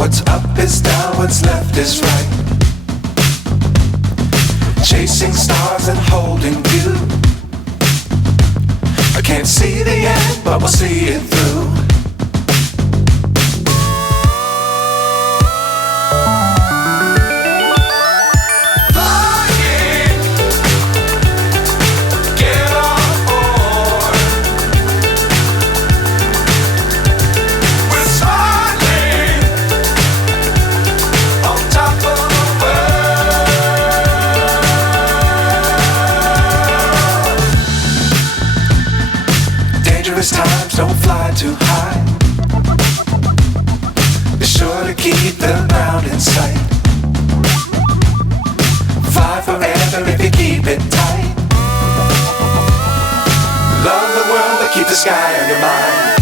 What's up is down, what's left is right. Chasing stars and holding you. I can't see the end, but we'll see it through. Dangerous times, don't fly too high. Be sure to keep the ground in sight. Fly forever if you keep it tight. Love the world, but keep the sky on your mind.